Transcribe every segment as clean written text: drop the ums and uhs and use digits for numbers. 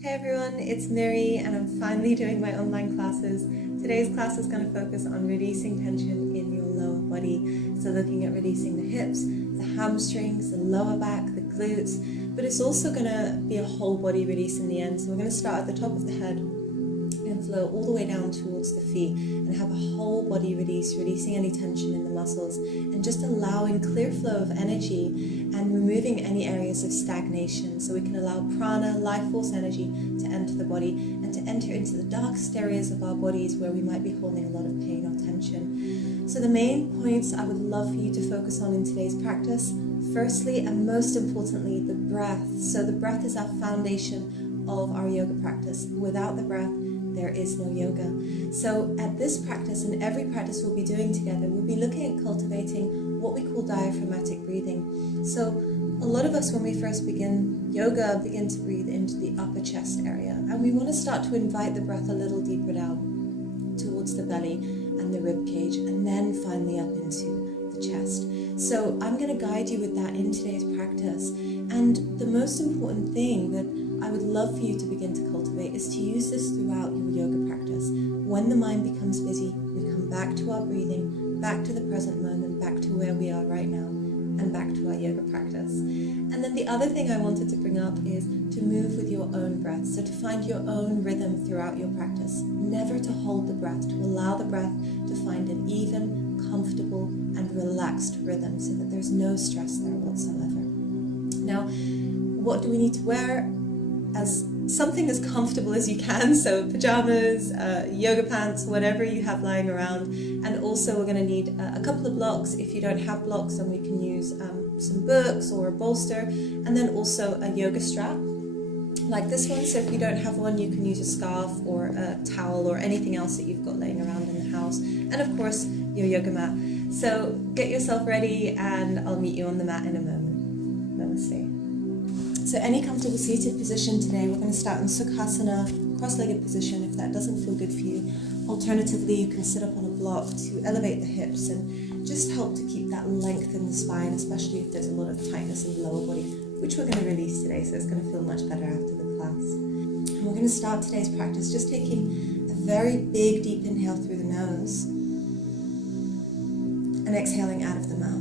Hey everyone, it's Miri and I'm finally doing my online classes. Today's class is going to focus on releasing tension in your lower body. So looking at releasing the hips, the hamstrings, the lower back, the glutes, but it's also going to be a whole body release in the end. So we're going to start at the top of the head and flow all the way down towards the feet and have a whole body release, releasing any tension in the muscles and just allowing clear flow of energy and removing any areas of stagnation, so we can allow prana, life force energy, to enter the body and to enter into the darkest areas of our bodies where we might be holding a lot of pain or tension. So the main points I would love for you to focus on in today's practice, firstly and most importantly, the breath. So the breath is our foundation of our yoga practice. Without the breath, there is no yoga. So at this practice and every practice we'll be doing together, we'll be looking at cultivating what we call diaphragmatic breathing. So a lot of us, when we first begin yoga, begin to breathe into the upper chest area, and we want to start to invite the breath a little deeper down towards the belly and the rib cage, and then finally up into the chest. So I'm going to guide you with that in today's practice. And the most important thing that I would love for you to begin to cultivate is to use this throughout your yoga practice. When the mind becomes busy, we come back to our breathing, back to the present moment, back to where we are right now, and back to our yoga practice. And then the other thing I wanted to bring up is to move with your own breath. So to find your own rhythm throughout your practice. Never to hold the breath, to allow the breath to find an even, comfortable, and relaxed rhythm so that there's no stress there whatsoever. Now, what do we need to wear? As something as comfortable as you can, so pajamas, yoga pants, whatever you have lying around. And also we're going to need a couple of blocks. If you don't have blocks, then we can use some books or a bolster, and then also a yoga strap like this one. So if you don't have one, you can use a scarf or a towel or anything else that you've got laying around in the house, and of course your yoga mat. So get yourself ready and I'll meet you on the mat in a moment. Namaste. So any comfortable seated position today, we're going to start in Sukhasana, cross-legged position if that doesn't feel good for you. Alternatively, you can sit up on a block to elevate the hips and just help to keep that length in the spine, especially if there's a lot of tightness in the lower body, which we're going to release today, so it's going to feel much better after the class. And we're going to start today's practice just taking a very big, deep inhale through the nose and exhaling out of the mouth.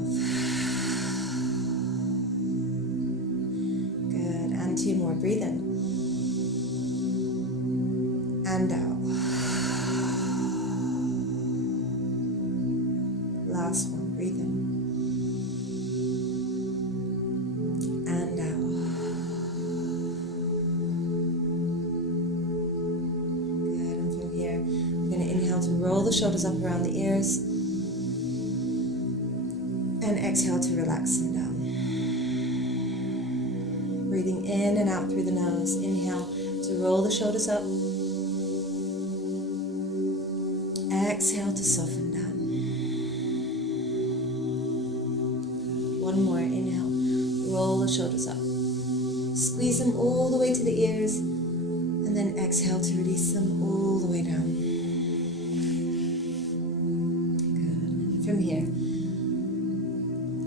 2 more, breathe in and out. Last one, breathe in and out. Good, and from here we're going to inhale to roll the shoulders up around the ears and exhale to relax them down. Breathing in and out through the nose. Inhale to roll the shoulders up. Exhale to soften down. One more. Inhale. Roll the shoulders up. Squeeze them all the way to the ears. And then exhale to release them all the way down. Good. From here,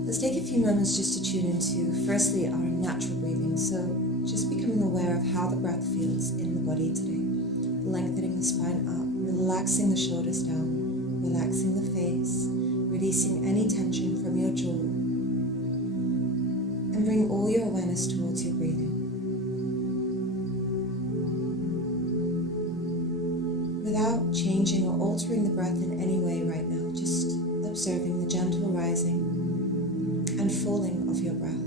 let's take a few moments just to tune into, firstly, our natural breathing. So just becoming aware of how the breath feels in the body today. Lengthening the spine up, relaxing the shoulders down, relaxing the face, releasing any tension from your jaw. And bring all your awareness towards your breathing. Without changing or altering the breath in any way right now, just observing the gentle rising and falling of your breath.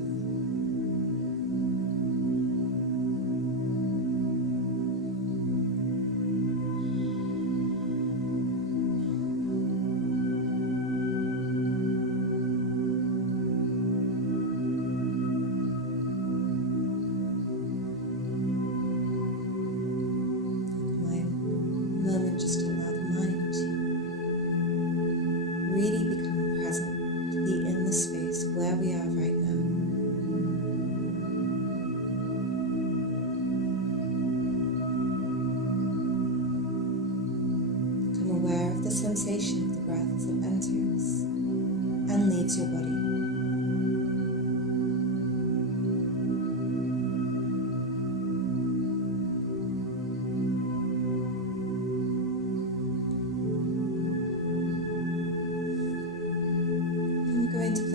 Just allow the mind to really become present, to be in the space where we are right now. Become aware of the sensation of the breath as it enters and leaves your body.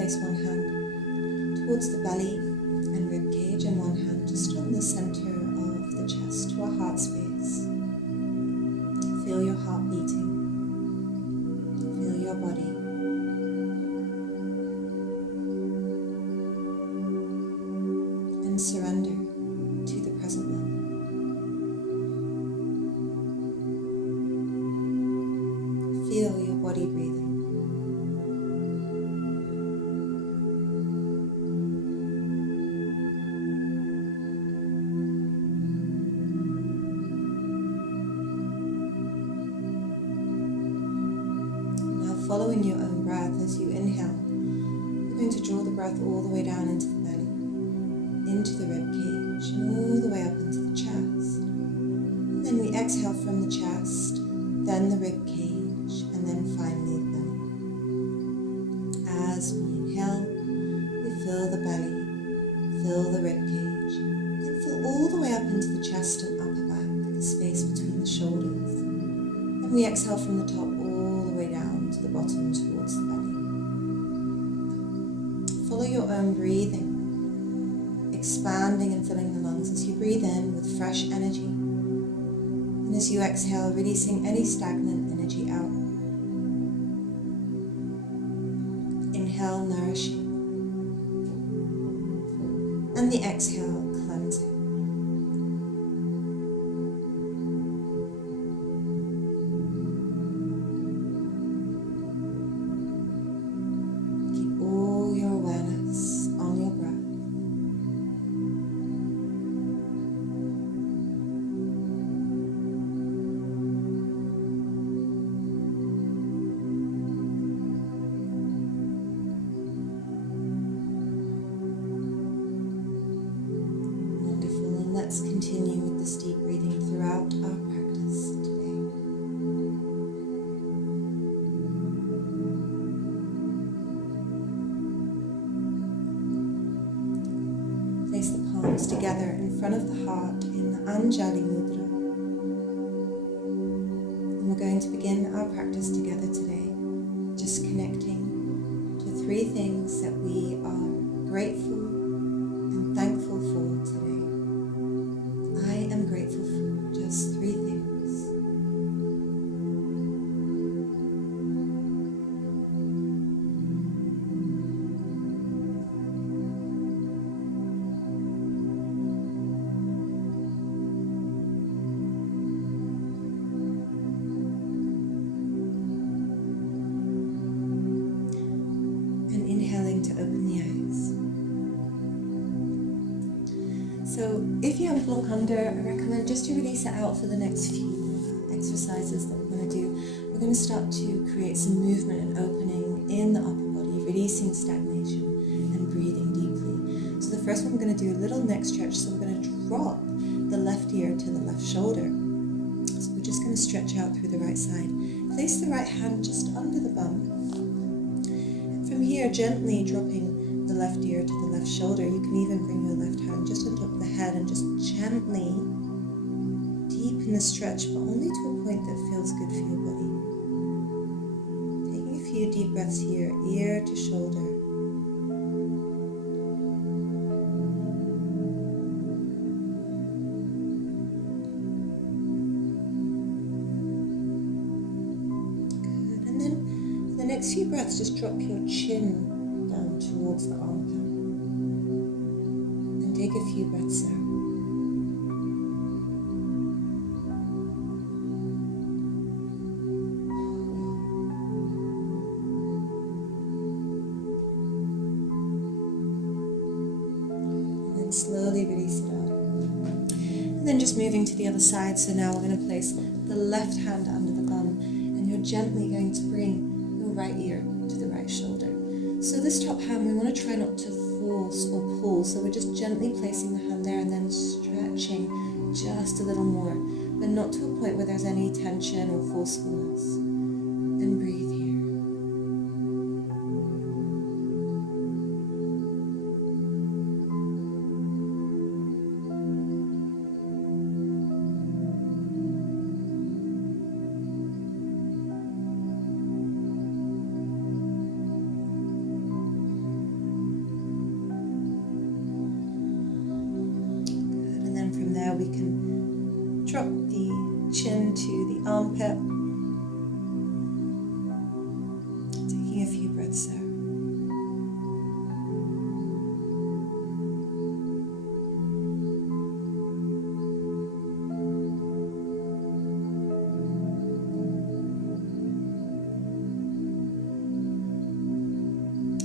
place one hand towards the belly and rib cage and one hand just on the center of the chest to our heart space. Feel your heart beating. Feel your body. And surrender to the present moment. Feel your body breathing. Following your own breath as you inhale, you're going to draw the breath all the way down into the belly, into the rib cage, and all the way up into the chest. And then we exhale from the chest, then the rib cage, and then finally the belly. As we inhale, we fill the belly, fill the rib cage, then fill all the way up into the chest and upper back, the space between the shoulders. Then we exhale from the top all the way down to the bottom towards the belly. Follow your own breathing, expanding and filling the lungs as you breathe in with fresh energy, and as you exhale, releasing any stagnant energy out. Inhale, nourishing, and the exhale, cleansing. Let's continue with this deep breathing throughout our practice today. Place the palms together in front of the heart in the Anjali Mudra. And we're going to begin our practice together today, just connecting to 3 things that we are grateful and thankful for today. I am grateful for just 3 things. And inhaling to open the eyes. So if you have a block under, I recommend just to release it out for the next few exercises that we're going to do. We're going to start to create some movement and opening in the upper body, releasing stagnation and breathing deeply. So the first one, we're going to do a little neck stretch. So we're going to drop the left ear to the left shoulder. So we're just going to stretch out through the right side. Place the right hand just under the bum. And from here, gently dropping the left ear to the left shoulder. You can even bring your left hand just on top of the head and just gently deepen the stretch, but only to a point that feels good for your body. Taking a few deep breaths here, ear to shoulder. Good. And then for the next few breaths, just drop your chin down towards the armpit. And take a few breaths out. And then slowly release it out. And then just moving to the other side. So now we're going to place the left hand under the bum, and you're gently going to bring your right ear to the right shoulder. So this top hand, we want to try not to force or pull. So we're just gently placing the hand there and then stretching just a little more, but not to a point where there's any tension or forcefulness. And breathe here. we can drop the chin to the armpit. Taking a few breaths there.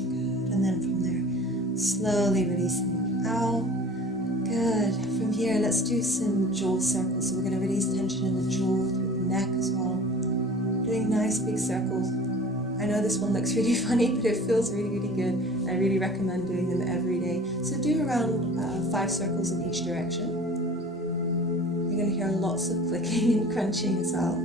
Good. And then from there, slowly releasing out. Good. From here, let's do some jaw circles. So we're going to release tension in the jaw, through the neck as well. Doing nice big circles. I know this one looks really funny, but it feels really, really good. I really recommend doing them every day. So do around 5 circles in each direction. You're going to hear lots of clicking and crunching as well.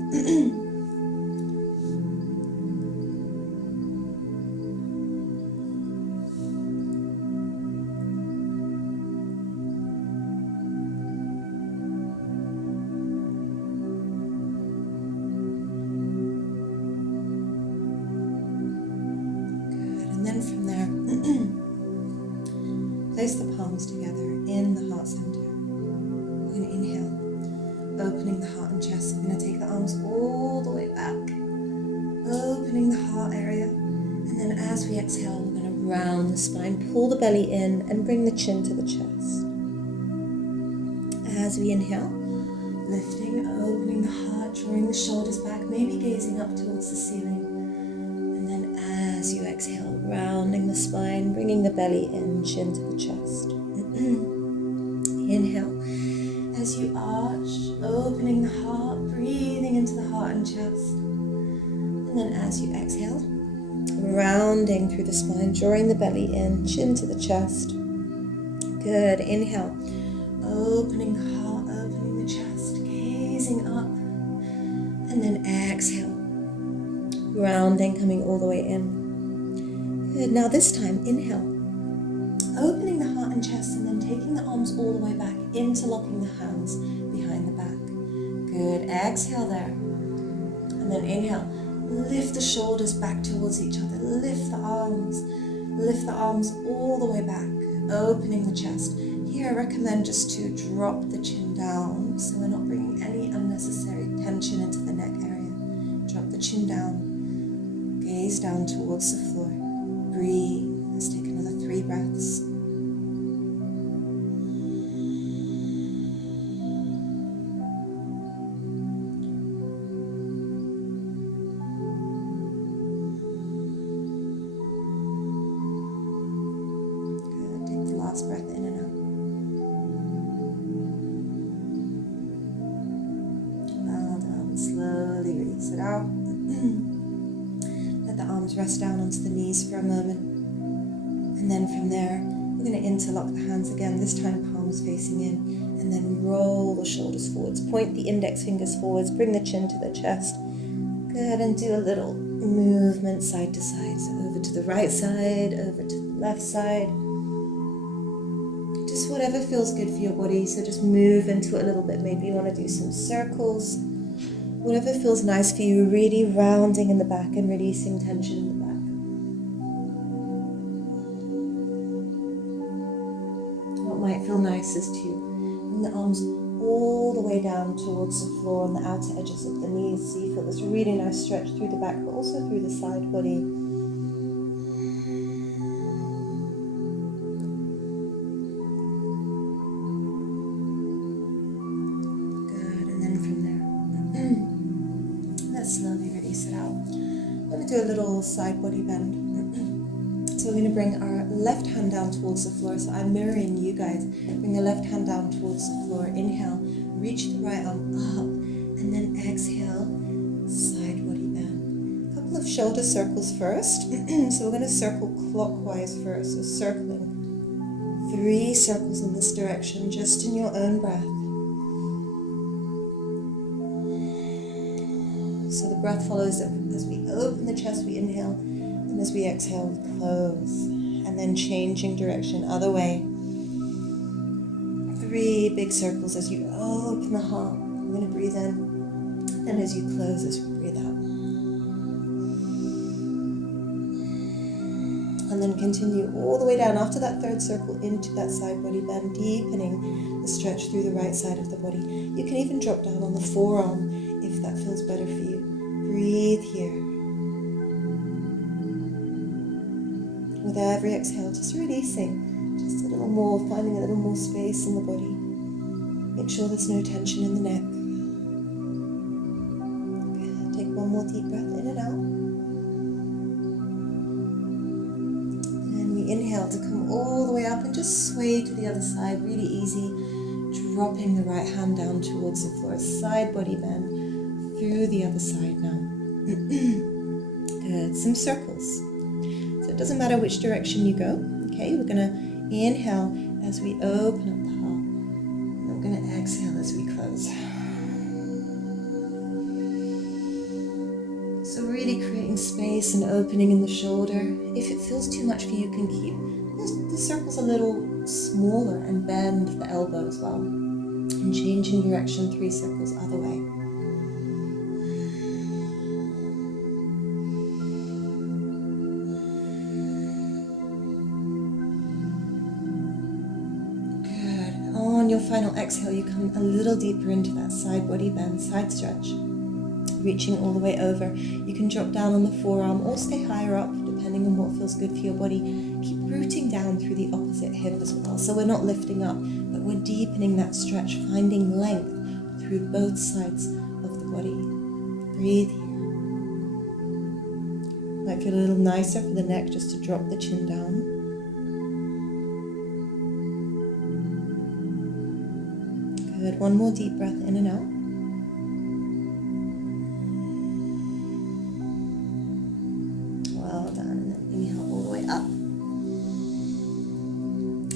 From there, place the palms together in the heart center. We're going to inhale, opening the heart and chest. We're going to take the arms all the way back, opening the heart area. And then as we exhale, we're going to round the spine, pull the belly in and bring the chin to the chest. As we inhale, lifting, opening the heart, drawing the shoulders back, maybe gazing up towards the ceiling. As you exhale, rounding the spine, bringing the belly in, chin to the chest. Inhale, as you arch, opening the heart, breathing into the heart and chest. And then as you exhale, rounding through the spine, drawing the belly in, chin to the chest. Good. Inhale, opening the heart, opening the chest, gazing up. And then exhale, rounding, coming all the way in. Good. Now this time, inhale, opening the heart and chest, and then taking the arms all the way back, interlocking the hands behind the back. Good. Exhale there. And then inhale, lift the shoulders back towards each other. Lift the arms all the way back, opening the chest. Here I recommend just to drop the chin down, so we're not bringing any unnecessary tension into the neck area. Drop the chin down, gaze down towards the floor. Breathe. Let's take another 3 breaths. Good. Take the last breath in and out. Well done. Slowly release it out. Let the arms rest down onto the knees for a moment. And then from there, we're going to interlock the hands again, this time palms facing in, and then roll the shoulders forwards. Point the index fingers forwards, bring the chin to the chest. Good, and do a little movement side to side. So over to the right side, over to the left side. Just whatever feels good for your body, so just move into it a little bit. Maybe you want to do some circles. Whatever feels nice for you, really rounding in the back and releasing tension in the back. What might feel nice is to bring the arms all the way down towards the floor on the outer edges of the knees, so you feel this really nice stretch through the back, but also through the side body. Slowly release it out. We're going to do a little side body bend. So we're going to bring our left hand down towards the floor. So I'm mirroring you guys. Bring the left hand down towards the floor. Inhale, reach the right arm up, and then exhale, side body bend. A couple of shoulder circles first. So we're going to circle clockwise first. So circling 3 circles in this direction, just in your own breath. So the breath follows as we open the chest, we inhale, and as we exhale, we close. And then changing direction, other way. 3 big circles as you open the heart. We're going to breathe in, and as you close, as we breathe out. And then continue all the way down after that third circle into that side body bend, deepening the stretch through the right side of the body. You can even drop down on the forearm if that feels better for you. Breathe here. With every exhale, just releasing, just a little more, finding a little more space in the body. Make sure there's no tension in the neck. Good. Take one more deep breath in and out. Inhale to come all the way up and just sway to the other side, really easy, dropping the right hand down towards the floor, side body bend through the other side now. Good, some circles. So it doesn't matter which direction you go, okay? We're gonna inhale as we open up the heart, and we're gonna exhale as we close. So really creating space and opening in the shoulder. If it feels too much for you, you can keep the circles a little smaller and bend the elbow as well. And changing direction, 3 circles other way. Good. On your final exhale, you come a little deeper into that side body bend, side stretch. Reaching all the way over. You can drop down on the forearm or stay higher up depending on what feels good for your body. Keep rooting down through the opposite hip as well. So we're not lifting up, but we're deepening that stretch, finding length through both sides of the body. Breathe here. Might feel a little nicer for the neck just to drop the chin down. Good. One more deep breath in and out.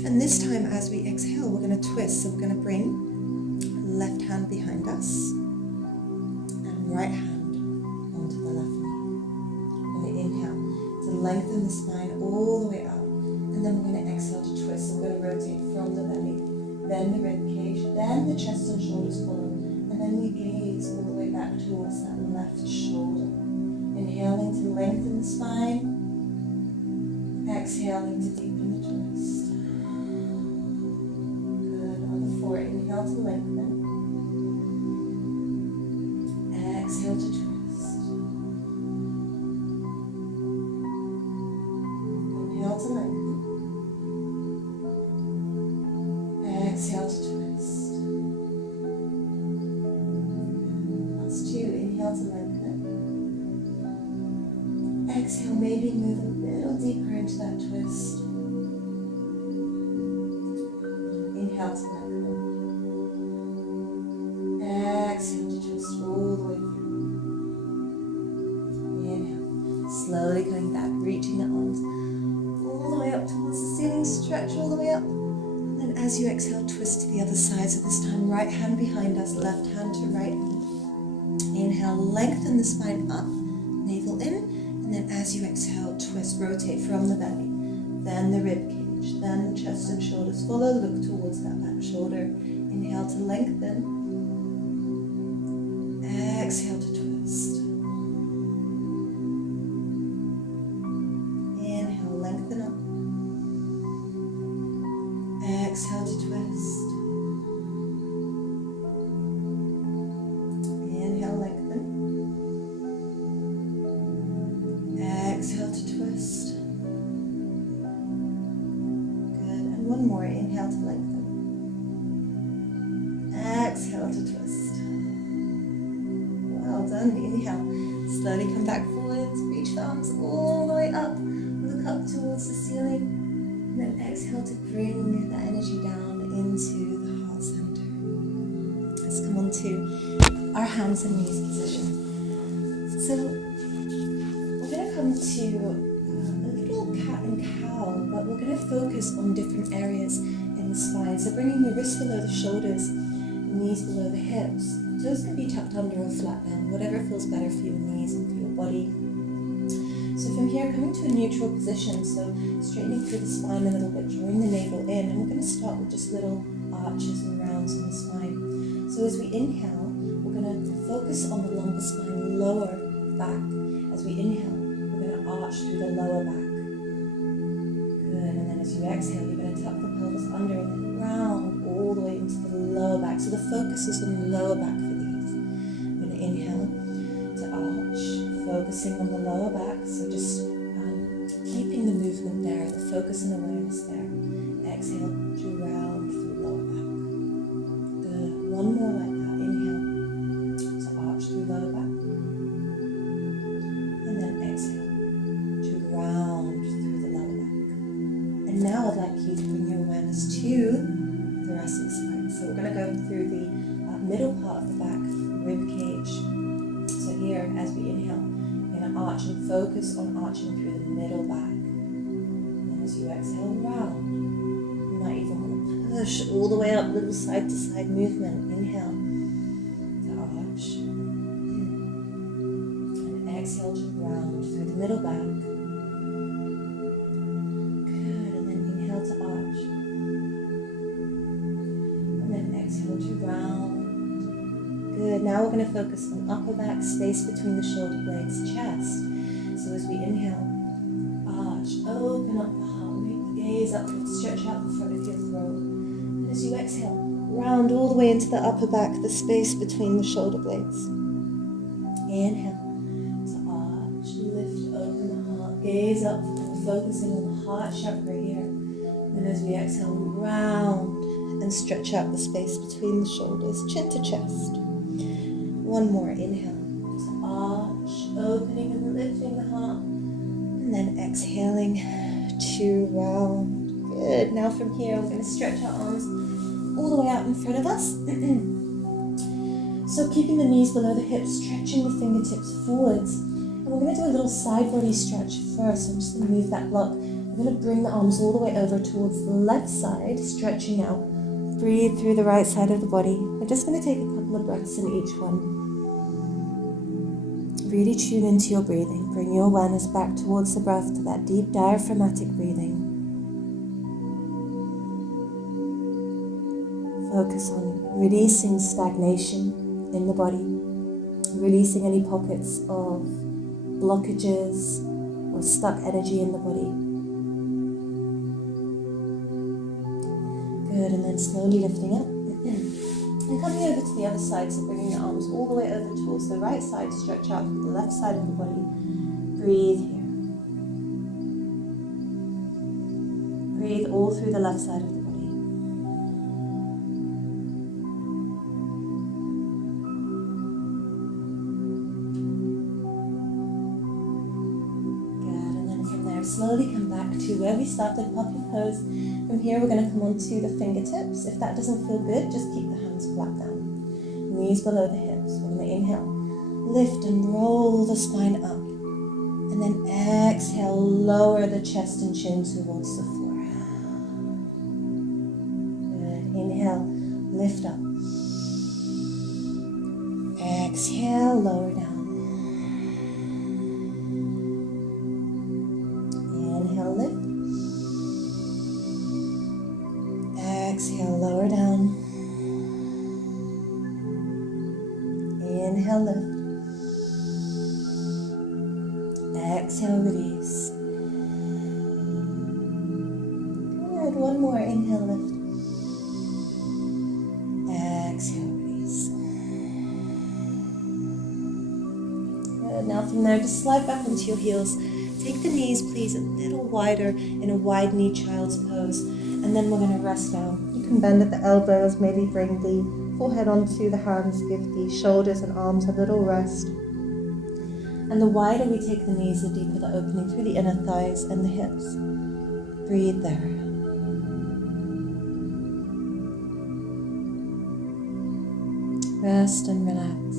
And this time as we exhale, we're going to twist. So we're going to bring left hand behind us and right hand onto the left knee. We're going to inhale to lengthen the spine all the way up. And then we're going to exhale to twist. So we're going to rotate from the belly, then the rib cage, then the chest and shoulders follow. And then we gaze all the way back towards that left shoulder. Inhaling to lengthen the spine. Exhaling to deepen the twist. Inhale to lengthen. Exhale to twist. Inhale to lengthen. Exhale to twist. Last 2. Inhale to lengthen. Exhale, maybe move a little deeper into that twist. Inhale to lengthen. Exhale to twist all the way through. Inhale. Slowly coming back, reaching the arms all the way up towards the ceiling. Stretch all the way up. And then as you exhale, twist to the other side. So this time, right hand behind us, left hand to right knee. Inhale, lengthen the spine up, navel in. And then as you exhale, twist, rotate from the belly. Then the rib cage. Then the chest and shoulders follow. Look towards that back shoulder. Inhale to lengthen. Exhale to twist. Inhale, lengthen up. Exhale to twist. Inhale, lengthen. Exhale to twist. Good. And one more. Inhale to lengthen. Exhale to twist. Well done. Inhale. Slowly come back forwards. Reach the arms all the way up. Look up towards the ceiling. And then exhale to bring that energy down into the heart center. Let's come on to our hands and knees position. So we're going to come to a little cat and cow, but we're going to focus on different areas in the spine. So bringing the wrists below the shoulders, knees below the hips. Toes can be tucked under or flat down, whatever feels better for your knees and for your body. So from here, coming to a neutral position, so straightening through the spine a little bit, drawing the navel in, and we're going to start with just little arches and rounds in the spine. So as we inhale, we're going to focus on the lumbar spine, lower back. As we inhale, we're going to arch through the lower back. as you exhale, you're going to tuck the pelvis under and then round all the way into the lower back. So the focus is on the lower back for these. I'm going to inhale to arch, focusing on the lower back. So just keeping the movement there, the focus and awareness there. Exhale to round through lower back. Good. One more like that. Inhale to arch through lower back. And then exhale to round through the lower back. And now I'd like you to bring your awareness to the thoracic spine. So we're going to go through the middle part of the back, rib cage. So here, as we inhale, we're going to arch and focus on arching through the middle back. And as you exhale, round. You might even want to push all the way up, little side to side movement. Inhale to arch. And exhale to round through the middle back. To arch, and then exhale to round. Good. Now we're going to focus on upper back, space between the shoulder blades, chest. So as we inhale, arch, open up the heart, make the gaze up, stretch out the front of your throat. And as you exhale, round all the way into the upper back, the space between the shoulder blades. Inhale to arch, lift, open the heart, gaze up, focusing on the heart chakra here. And as we exhale, round and stretch out the space between the shoulders, chin to chest. One more, inhale to arch, opening and lifting the heart. And then exhaling to round. Good. Now from here, we're going to stretch our arms all the way out in front of us. So keeping the knees below the hips, stretching the fingertips forwards. And we're going to do a little side body stretch first. I'm just going to move that block. We're going to bring the arms all the way over towards the left side, stretching out. Breathe through the right side of the body. We're just going to take a couple of breaths in each one. Really tune into your breathing. Bring your awareness back towards the breath, to that deep diaphragmatic breathing. Focus on releasing stagnation in the body, releasing any pockets of blockages or stuck energy in the body. Good, and then slowly lifting up and coming over to the other side, so bringing the arms all the way over towards the right side, stretch out to the left side of the body. Breathe here. Breathe all through the left side of the body. Good, and then from there, slowly come back to where we started, puppy pose. From here, we're going to come onto the fingertips. If that doesn't feel good, just keep the hands flat down. Knees below the hips. We're going to inhale, lift and roll the spine up. And then exhale, lower the chest and chin towards the floor. Good. Inhale, lift up. Exhale, lower down. Inhale, lift. Exhale, lower down. Inhale, lift. Exhale, release. Good. One more. Inhale, lift. Exhale, release. Good. Now from there, just slide back onto your heels. Take the knees, please, a little wider in a wide knee child's pose. And then we're going to rest down. You can bend at the elbows, maybe bring the forehead onto the hands, give the shoulders and arms a little rest. And the wider we take the knees, the deeper the opening through the inner thighs and the hips. Breathe there. Rest and relax.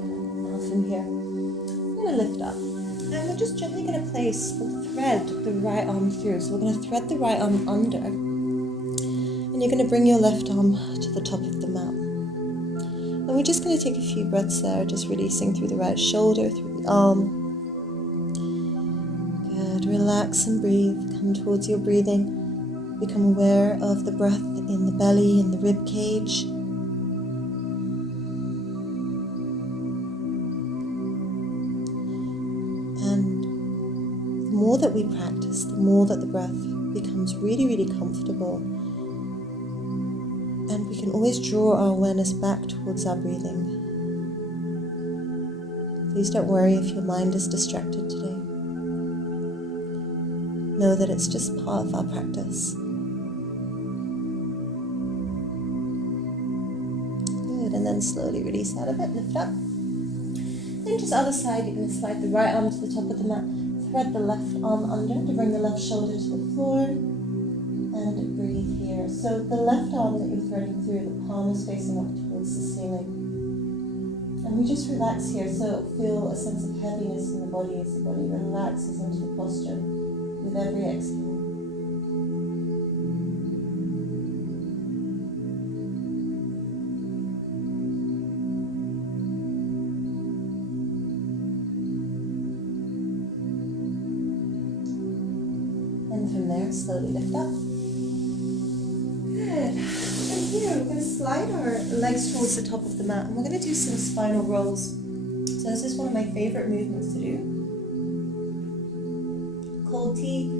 And now from here, lift up, and we're just gently going to place or thread the right arm through. So we're going to thread the right arm under, and you're going to bring your left arm to the top of the mat. And we're just going to take a few breaths there, just releasing through the right shoulder, through the arm. Good. Relax and breathe. Come towards your breathing. Become aware of the breath in the belly and the rib cage. we practice, the more that the breath becomes really, really comfortable. And we can always draw our awareness back towards our breathing. Please don't worry if your mind is distracted today. Know that it's just part of our practice. Good, and then slowly release out of it, lift up. Then just other side, you're going to slide the right arm to the top of the mat, thread the left arm under to bring the left shoulder to the floor, and breathe here. So the left arm that you're threading through, the palm is facing up towards the ceiling. And we just relax here, so feel a sense of heaviness in the body as the body relaxes into the posture with every exhale. And from there, slowly lift up. Good. And here, we're going to slide our legs towards the top of the mat, and we're going to do some spinal rolls. So this is one of my favorite movements to do. Cold tea,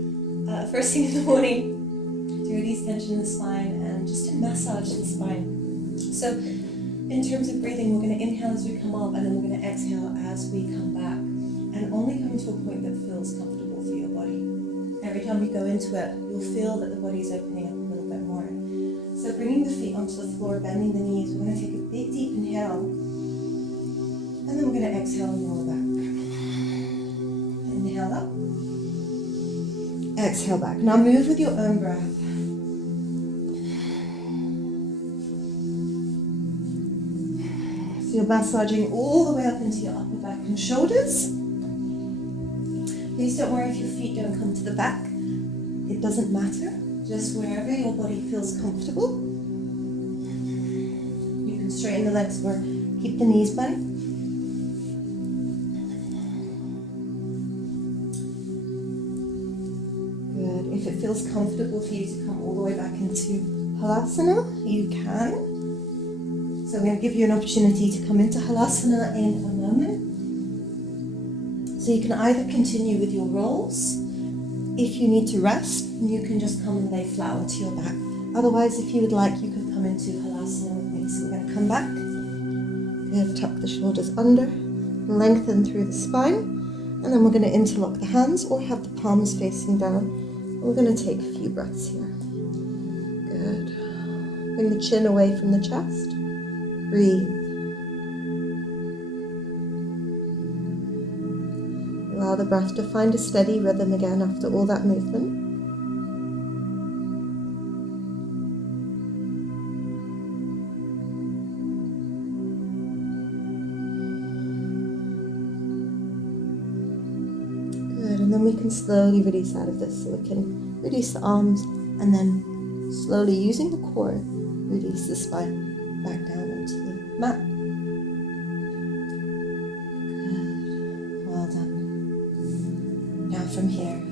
first thing in the morning, to release tension in the spine and just to massage the spine. So in terms of breathing, we're going to inhale as we come up, and then we're going to exhale as we come back, and only come to a point that feels comfortable for your body. Every time we go into it, you'll feel that the body is opening up a little bit more. So bringing the feet onto the floor, bending the knees, we're going to take a big deep inhale, and then we're going to exhale and roll back. Inhale up, exhale back. Now move with your own breath. So you're massaging all the way up into your upper back and shoulders. Please don't worry if your feet don't come to the back. It doesn't matter. Just wherever your body feels comfortable. You can straighten the legs or keep the knees bent. Good. If it feels comfortable for you to come all the way back into Halasana, you can. So I'm going to give you an opportunity to come into Halasana in a moment. So you can either continue with your rolls. If you need to rest, you can just come and lay flat onto your back. Otherwise, if you would like, you can come into Halasana with me. So we're going to come back. Good, tuck the shoulders under, lengthen through the spine, and then we're going to interlock the hands or have the palms facing down. We're going to take a few breaths here. Good. Bring the chin away from the chest. Breathe. Allow the breath to find a steady rhythm again after all that movement. Good, and then we can slowly release out of this. So we can release the arms and then slowly using the core, release the spine back down onto the mat. Good, well done. Now from here,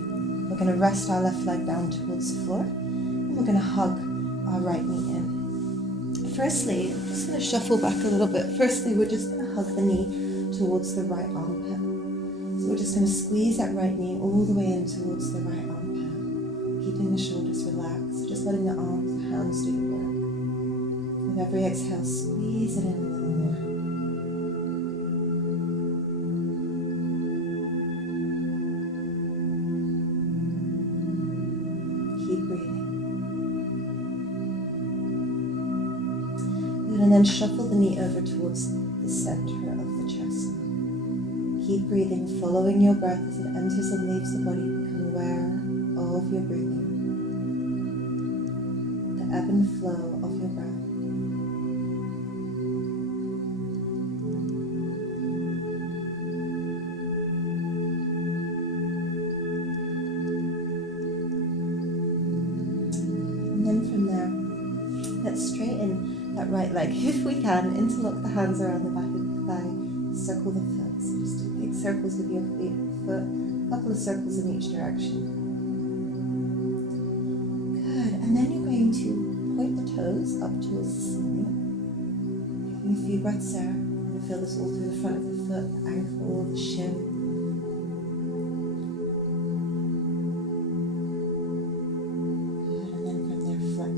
we're going to rest our left leg down towards the floor, and we're going to hug our right knee in. Firstly, I'm just going to shuffle back a little bit. Firstly, we're just going to hug the knee towards the right armpit. So we're just going to squeeze that right knee all the way in towards the right armpit, keeping the shoulders relaxed, so just letting the arms, the hands do the work. With every exhale, squeeze it in a little more. Keep breathing. Good, and then shuffle the knee over towards the center of the chest. Keep breathing, following your breath as it enters and leaves the body. Become aware of your breathing, the ebb and flow of your breath. From there, let's straighten that right leg if we can. Interlock the hands around the back of the thigh, circle the foot. So just do big circles with your foot, a couple of circles in each direction. Good, and then you're going to point the toes up towards the ceiling. Taking a few breaths there. You're going to feel this all through the front of the foot, the ankle, the shin.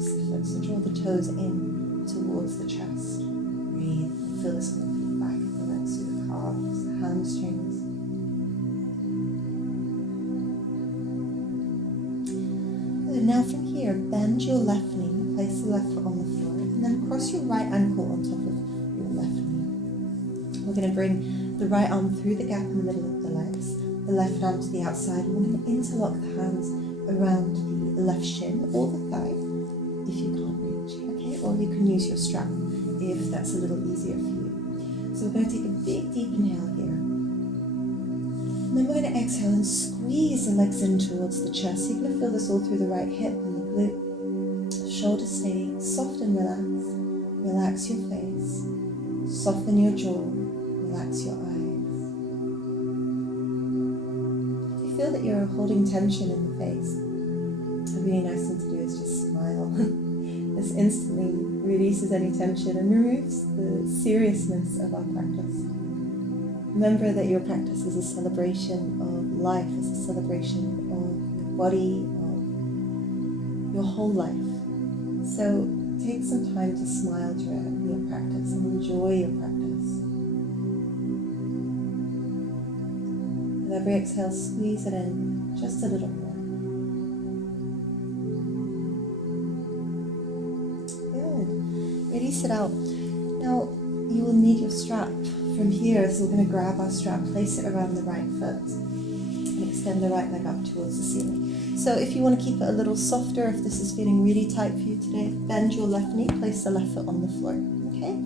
release the foot. So draw the toes in towards the chest. Breathe. Feel this movement back of the legs through the calves, the hamstrings. Good. Now from here, bend your left knee, place the left foot on the floor, and then cross your right ankle on top of your left knee. We're going to bring the right arm through the gap in the middle of the legs, the left arm to the outside. We're going to interlock the hands around the left shin or the thigh if you can't reach, okay? Or you can use your strap if that's a little easier for you. So we're going to take a big deep inhale here. And then we're going to exhale and squeeze the legs in towards the chest. So you're going to feel this all through the right hip and the glute. Shoulders stay soft and relaxed. Relax your face. Soften your jaw. Relax your eyes. If you feel that you're holding tension in the face, a really nice thing to do is just smile. This instantly releases any tension and removes the seriousness of our practice. Remember that your practice is a celebration of life, it's a celebration of your body, of your whole life. So take some time to smile during your practice and enjoy your practice. With every exhale, squeeze it in just a little more. Release it out. Now you will need your strap from here, so we're going to grab our strap, place it around the right foot, and extend the right leg up towards the ceiling. So if you want to keep it a little softer, if this is feeling really tight for you today, bend your left knee, place the left foot on the floor, okay?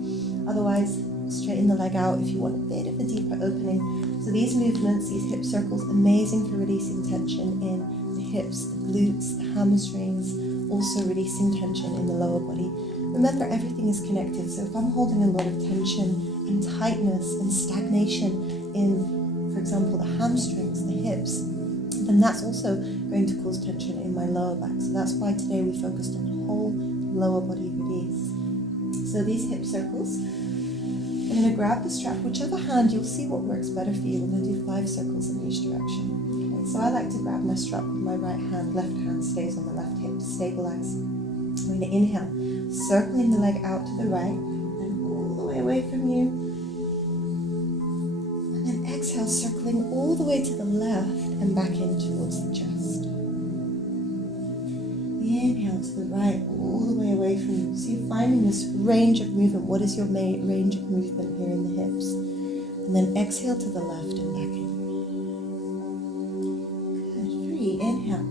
Otherwise, straighten the leg out if you want a bit of a deeper opening. So these movements, these hip circles, amazing for releasing tension in the hips, the glutes, the hamstrings, also releasing tension in the lower body. Remember, everything is connected, so if I'm holding a lot of tension and tightness and stagnation in, for example, the hamstrings, the hips, then that's also going to cause tension in my lower back. So that's why today we focused on whole lower body release. So these hip circles, I'm going to grab the strap, whichever hand, you'll see what works better for you. We're going to do 5 circles in each direction. Okay, so I like to grab my strap with my right hand, left hand stays on the left hip to stabilize. I'm going to inhale, circling the leg out to the right and all the way away from you. And then exhale, circling all the way to the left and back in towards the chest. Inhale to the right, all the way away from you. So you're finding this range of movement. What is your main range of movement here in the hips? And then exhale to the left and back in. Good, 3, inhale to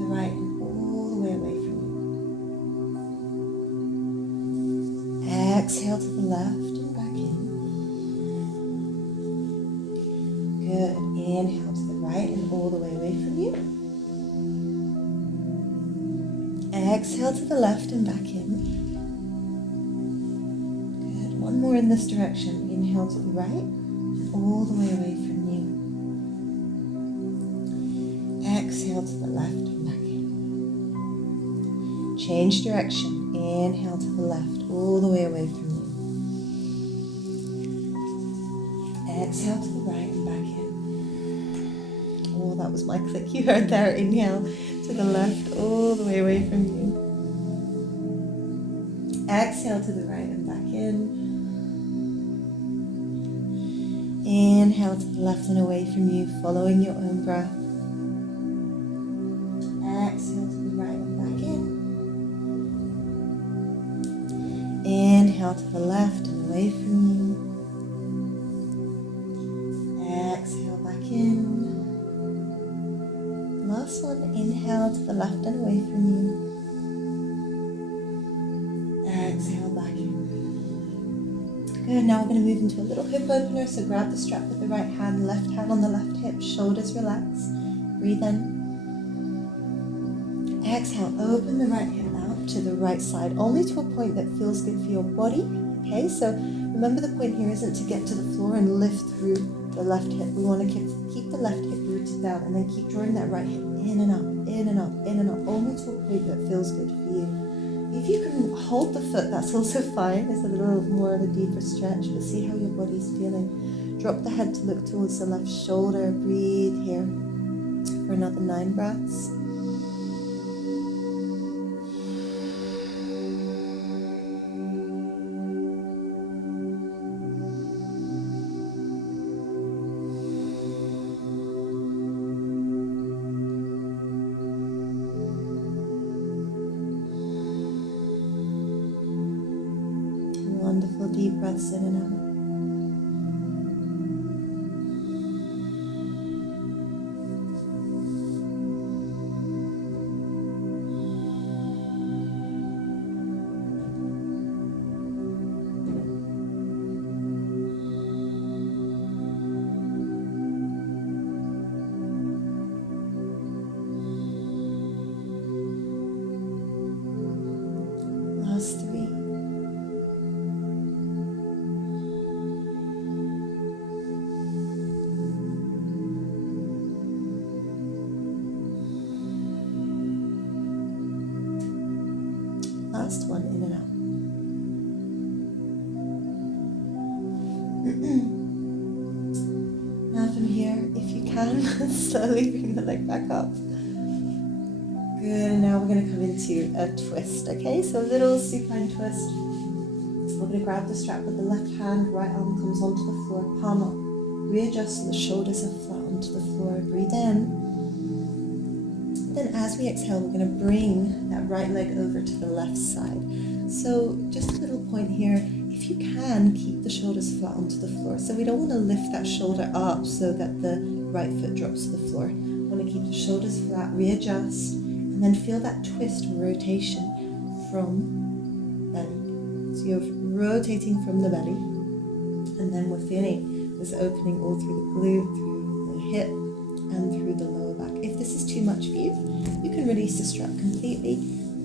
the right and all the way away from you. Exhale to the left and back in. Good. Inhale to the right and all the way away from you. Exhale to the left and back in. Good. One more in this direction. Inhale to the right and all the way away from you. Exhale to the left and back in. Change direction. Inhale to the left, all the way away from you. Exhale to the right and back in. Oh, that was my click you heard there. Inhale to the left, all the way away from you. Exhale to the right and back in. Inhale to the left and away from you, following your own breath. Exhale to the right and back in. Inhale to the left and away from you. Exhale back in. Last one, inhale to the left and away from you. Exhale back in. Good, now we're going to move into a little hip opener, so grab the strap with the right hand on the left hip, shoulders relaxed. Breathe in. Exhale, open the right hip out to the right side, only to a point that feels good for your body. Okay, so remember the point here isn't to get to the floor and lift through the left hip. We want to keep the left hip rooted down and then keep drawing that right hip in and up, in and up, in and up, only to a point that feels good for you. If you can hold the foot, that's also fine. It's a little more of a deeper stretch, but see how your body's feeling. Drop the head to look towards the left shoulder. Breathe here for another 9 breaths. wonderful deep breaths in and out. Last 3. Last one, in and out. Now from here, if you can, slowly bring the leg back up. Good, and now we're going to come into a twist, okay? So a little supine twist. We're going to grab the strap with the left hand, right arm comes onto the floor, palm up. Readjust so the shoulders are flat onto the floor. Breathe in. Then as we exhale, we're going to bring that right leg over to the left side. So just a little point here, if you can, keep the shoulders flat onto the floor. So we don't want to lift that shoulder up so that the right foot drops to the floor. We want to keep the shoulders flat, readjust, and then feel that twist rotation from belly. So you're rotating from the belly, and then we're feeling this opening all through the glute, through the hip, and through the lower back. If this is too much for you, you can release the strap completely,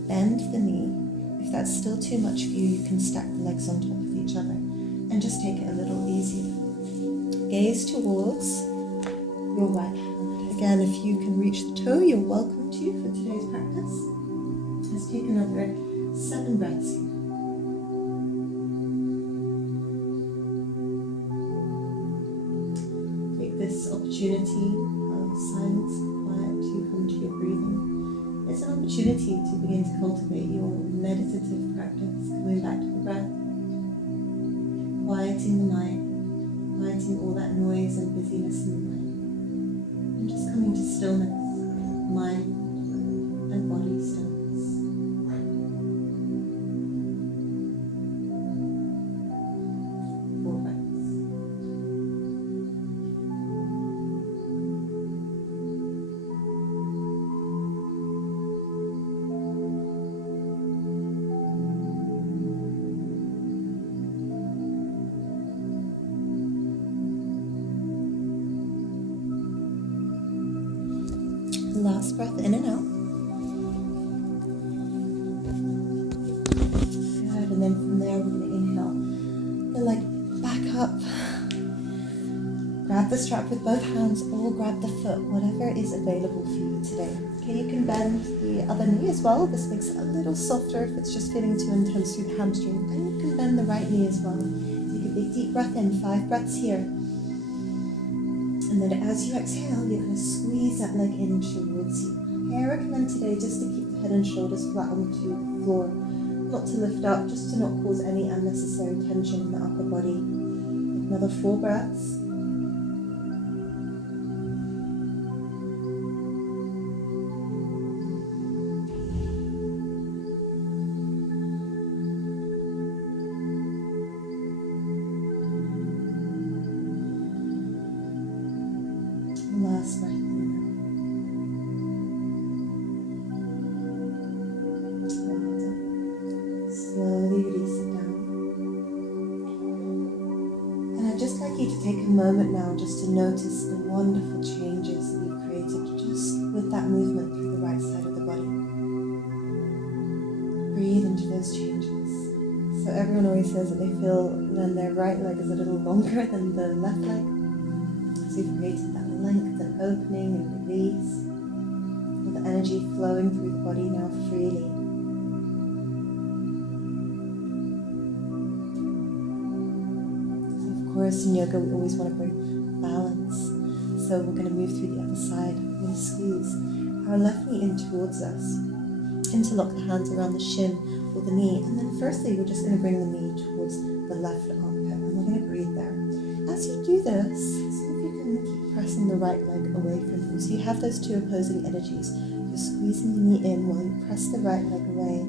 bend the knee. If that's still too much for you, you can stack the legs on top of each other and just take it a little easier. Gaze towards your right hand. Again, if you can reach the toe, you're welcome to for today's practice. Let's take another 7 breaths here. Take this opportunity of silence and quiet to come to your breathing. It's an opportunity to begin to cultivate your meditative practice, coming back to the breath, quieting the mind, quieting all that noise and busyness in the mind, and just coming to stillness, mind and body stillness. 4 breaths. Last breath in and out. Good, and then from there we're going to inhale the leg back up. Grab the strap with both hands or grab the foot, whatever is available for you today. Okay, you can bend the other knee as well. This makes it a little softer if it's just feeling too intense through the hamstring. And you can bend the right knee as well. Take a big deep breath in, 5 breaths here. And then as you exhale, you're going to squeeze that leg in towards you. Okay, I recommend today just to keep the head and shoulders flat onto the floor. Not to lift up, just to not cause any unnecessary tension in the upper body. Another 4 breaths. Last breath in. Well done. Slowly release it down. And I'd just like you to take a moment now just to notice the wonderful changes that you've created just with that movement through the right side of the body. Breathe into those changes. So everyone always says that they feel when their right leg is a little longer than the left leg. So you've created that length and opening and release, with the energy flowing through the body now freely. So of course in yoga we always want to bring balance, so we're going to move through the other side. We're going to squeeze our left knee in towards us, interlock the hands around the shin or the knee, and then firstly we're just going to bring the knee towards the left armpit, and we're going to breathe there. As you do this, keep pressing the right leg away from you. So you have those two opposing energies. You're squeezing the knee in while you press the right leg away.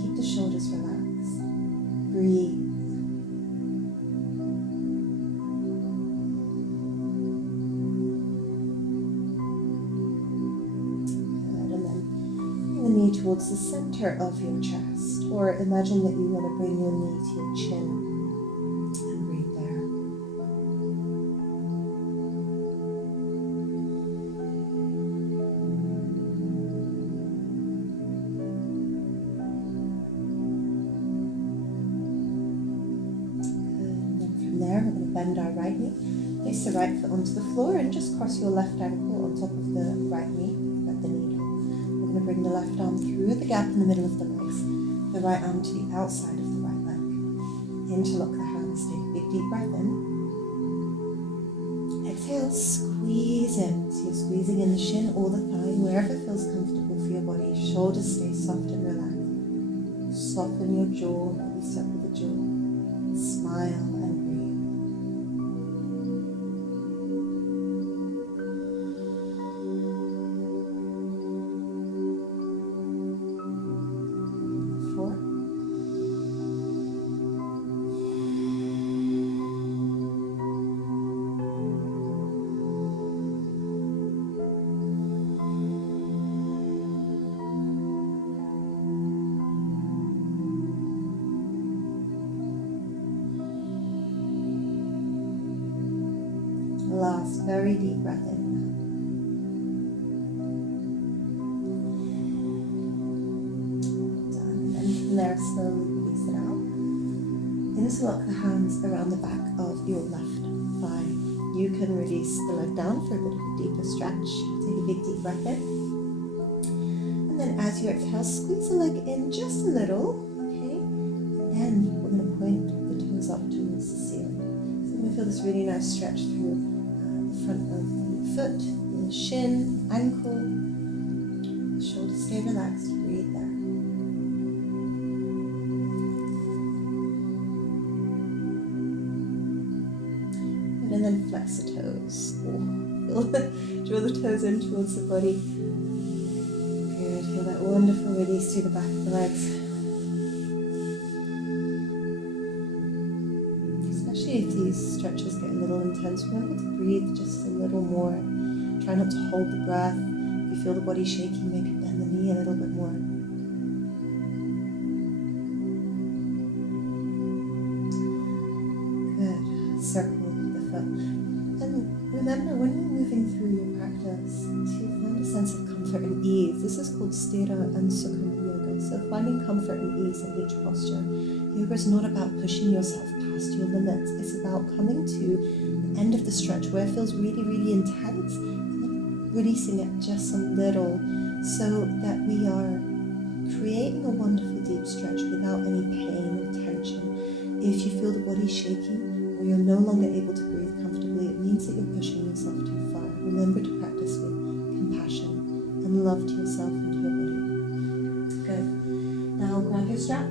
Keep the shoulders relaxed. Breathe. towards the center of your chest, or imagine that you want to bring your knee to your chin and breathe there. Good. And then from there, we're going to bend our right knee, place the right foot onto the floor, and just cross your left ankle on top of the right knee. Let the knee down. We're going to bring the left arm through the gap in the middle of the legs, the right arm to the outside of the right leg. Interlock the hands, take a big deep breath in. Exhale, squeeze in. So you're squeezing in the shin or the thigh, wherever feels comfortable for your body. Shoulders stay soft and relaxed. Soften your jaw, maybe circle the jaw. Smile and breathe. 4. Last, very deep breath in. Done. And then from there, slowly release it out. Interlock the hands around the back of your left thigh. You can release the leg down for a bit of a deeper stretch. Take a big deep breath in. And then as you exhale, squeeze the leg in just a little. Okay. And then we're going to point the toes up towards the ceiling. So you're going to feel this really nice stretch through front of the foot, the shin, ankle, shoulders stay relaxed, breathe there. Good, and then flex the toes. Draw the toes in towards the body. Good, feel that wonderful release through the back of the legs. If these stretches get a little intense, remember to breathe just a little more. Try not to hold the breath. If you feel the body shaking, maybe bend the knee a little bit more. Good. Circle the foot. And remember, when you're moving through your practice, to find a sense of comfort and ease. This is called Sthira and Sukha yoga. So finding comfort and ease in each posture. Yoga is not about pushing yourself past your limits. It's about coming to the end of the stretch where it feels really, really intense, and then releasing it just a little, so that we are creating a wonderful deep stretch without any pain or tension. If you feel the body shaking or you're no longer able to breathe comfortably, it means that you're pushing yourself too far. Remember to practice with compassion and love to yourself and to your body. Good. Now grab your strap.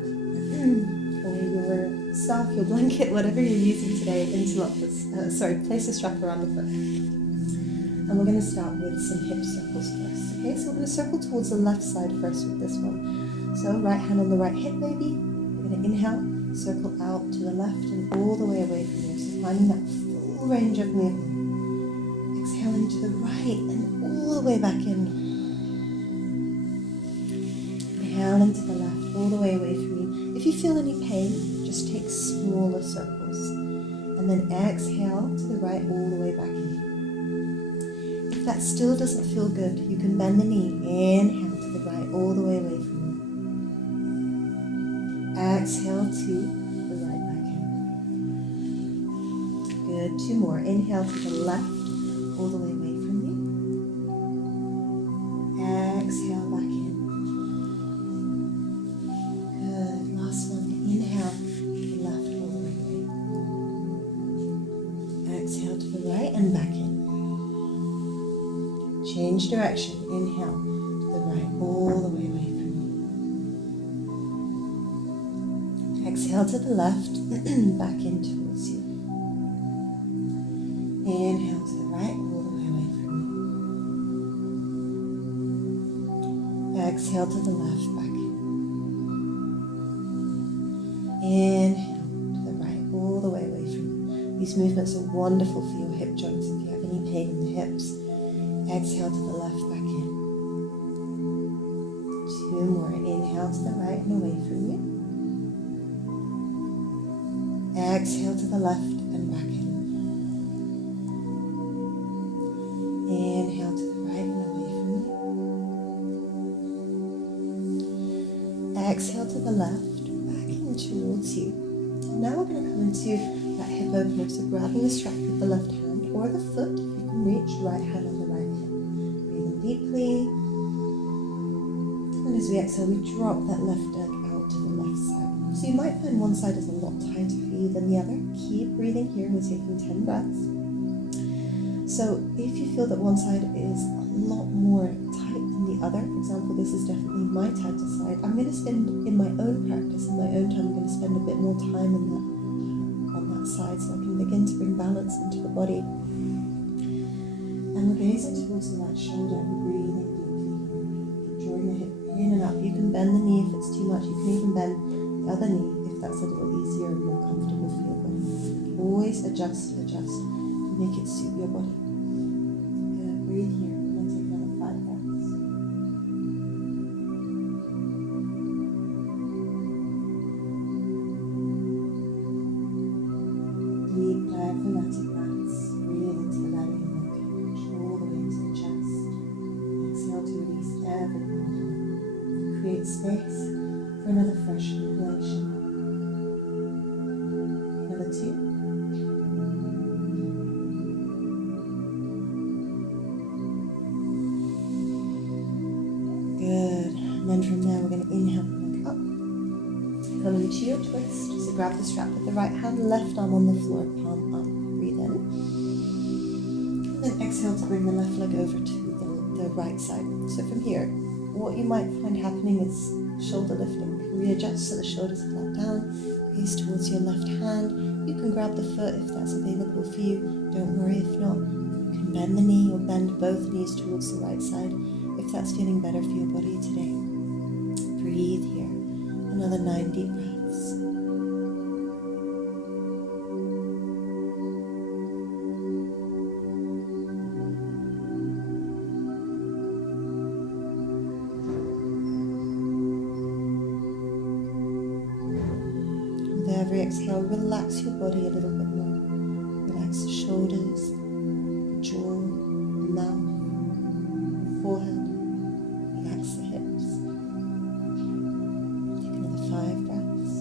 Or your scarf, your blanket, whatever you're using today, interlock this, place a strap around the foot. And we're going to start with some hip circles first. Okay, so we're going to circle towards the left side first with this one. So right hand on the right hip, maybe. We're going to inhale, circle out to the left and all the way away from you. So finding that full range of movement. Exhaling to the right and all the way back in. Inhaling to the left, all the way away from you. If you feel any pain, just take smaller circles. And then exhale to the right, all the way back in. If that still doesn't feel good, you can bend the knee. Inhale to the right, all the way away from you. Exhale to the right, back in. Good, 2 more. Inhale to the left, all the way away from you. Exhale back in. Inhale to the left, all the way away. Exhale to the right and back in. Change direction. Inhale to the right, all the way away from you. Exhale to the left, back in towards you. Inhale to the right, all the way away from you. Exhale to the left, back in. Inhale to the right, all the way away from you. These movements are wonderful for your hip joints if you have any pain in the hips. Exhale to the left, back in. 2 more. out to the right and away from you. Exhale to the left and back in. Inhale to the right and away from you. Exhale to the left, back in towards you. And now we're going to come into that hip opener, so grabbing the strap with the left hand or the foot, if you can reach, right hand on the right hip. Breathing deeply. And as we exhale, we drop that left leg out to the left side. So you might find one side is a lot tighter for you than the other. Keep breathing here. We're taking 10 breaths. So if you feel that one side is a lot more tight than the other, for example, this is definitely my tighter side, I'm going to spend, in my own practice, in my own time, I'm going to spend a bit more time on that side so I can begin to bring balance into the body. And we're gazing towards the right shoulder and breathing deeply, drawing the hip in and up. You can bend the knee if it's too much. You can even bend the other knee if that's a little easier and more comfortable for your body. Always adjust, make it suit your body. Good. Breathe here. I'm going to take another 5 breaths. Deep diaphragmatic breaths. Breathe into the belly and then all the way to the chest. Exhale to release everything down. Create space for another fresh inhalation. Another 2. Good. And then from there we're going to inhale back up. Come into your twist. So grab the strap with the right hand, left arm on the floor, palm up. Breathe in. And then exhale to bring the left leg over to the right side. So from here, what you might find happening is shoulder lifting. Readjust so the shoulders are flat down. Gaze towards your left hand. You can grab the foot if that's available for you. Don't worry if not. You can bend the knee or bend both knees towards the right side if that's feeling better for your body today. Breathe here. Another 9 deep breaths. With every exhale, relax your body a little bit more. Relax the shoulders, the jaw, the mouth, the forehead. Relax the hips. Take another 5 breaths.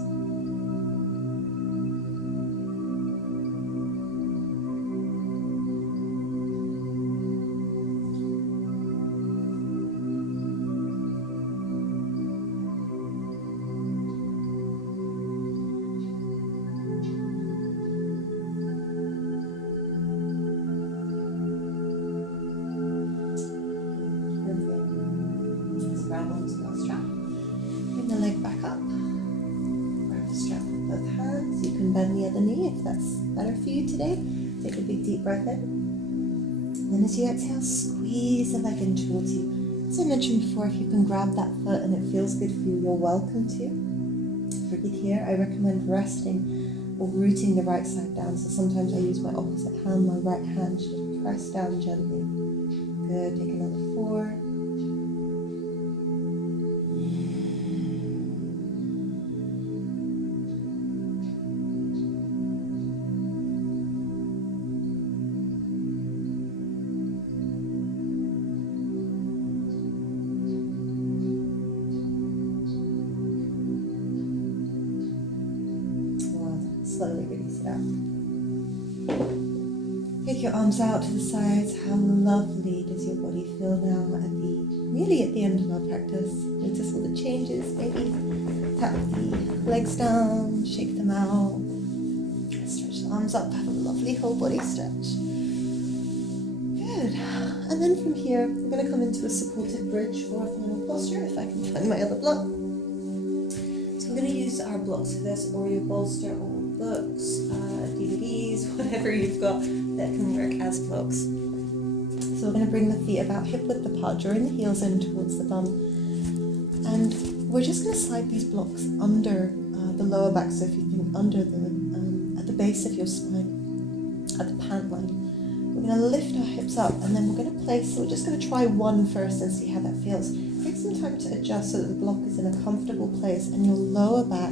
Grab onto the strap. Bring the leg back up. Grab the strap with both hands. You can bend the other knee if that's better for you today. Take a big deep breath in. And then as you exhale, squeeze the leg in towards you. As I mentioned before, if you can grab that foot and it feels good for you, you're welcome to. Breathe here. I recommend resting or rooting the right side down. So sometimes I use my opposite hand, my right hand, to press down gently. Good. Take another 4. Slowly release it out. Take your arms out to the sides. How lovely does your body feel now nearly at the end of our practice? Notice all the changes. Maybe tap the legs down, shake them out. Stretch the arms up, have a lovely whole body stretch. Good. And then from here, we're going to come into a supported bridge for our final posture, if I can find my other block. So we're going to use our blocks for this, or your bolster, or books, DVDs, whatever you've got that can work as blocks. So we're going to bring the feet about hip width apart, drawing the heels in towards the bum. And we're just going to slide these blocks under the lower back, so if you think under at the base of your spine, at the pant line. We're going to lift our hips up and then we're going to place, so we're just going to try one first and see how that feels. take some time to adjust so that the block is in a comfortable place and your lower back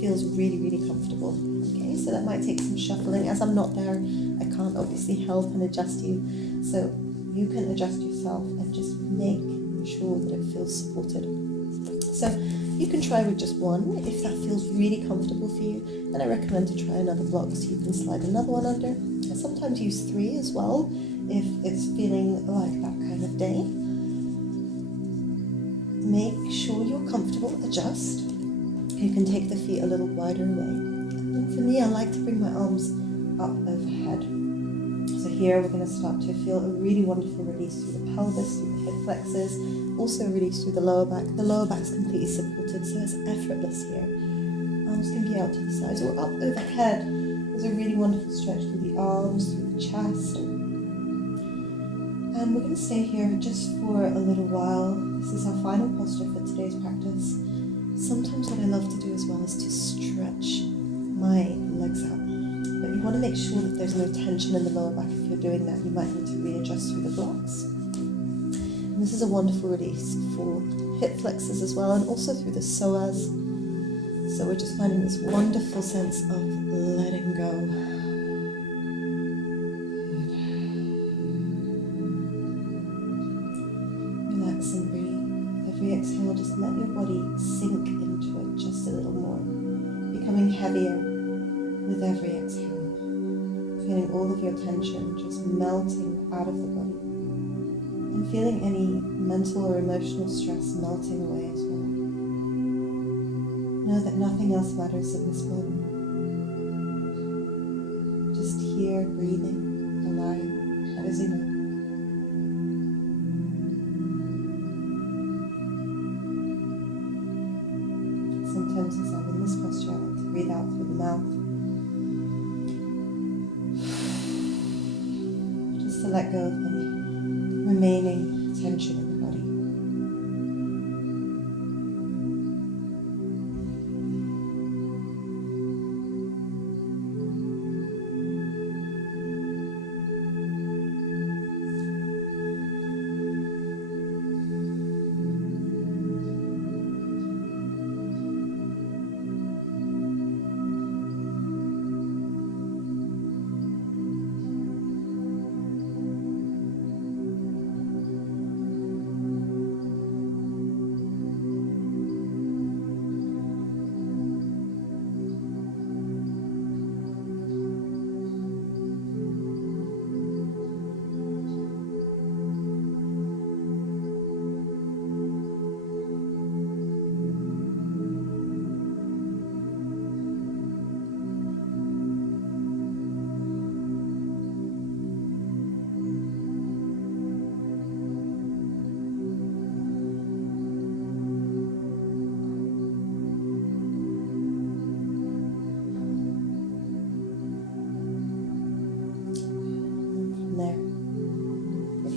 feels really, really comfortable. Okay, so that might take some shuffling. As I'm not there, I can't obviously help and adjust you. So you can adjust yourself and just make sure that it feels supported. So you can try with just one. If that feels really comfortable for you, then I recommend to try another block, so you can slide another one under. I sometimes use 3 as well if it's feeling like that kind of day. Make sure you're comfortable, adjust. You can take the feet a little wider away. And for me, I like to bring my arms up overhead. So here we're going to start to feel a really wonderful release through the pelvis, through the hip flexors, also release through the lower back. The lower back's completely supported, so it's effortless here. Arms can be out to the sides or up overhead. There's a really wonderful stretch through the arms, through the chest. And we're going to stay here just for a little while. This is our final posture for today's practice. Sometimes what I love to do as well is to stretch my legs out. But you want to make sure that there's no tension in the lower back. If you're doing that, you might need to readjust through the blocks. And this is a wonderful release for hip flexors as well, and also through the psoas. So we're just finding this wonderful sense of letting go. Relax and breathe. Every exhale, just let your body sink into it just a little more, becoming heavier with every exhale. Feeling all of your tension just melting out of the body, and feeling any mental or emotional stress melting away as well. Know that nothing else matters in this moment. Just here, breathing, alive, that is enough. Sometimes as I'm in this posture, I like to breathe out through the mouth. Just to let go of any remaining tension in the body.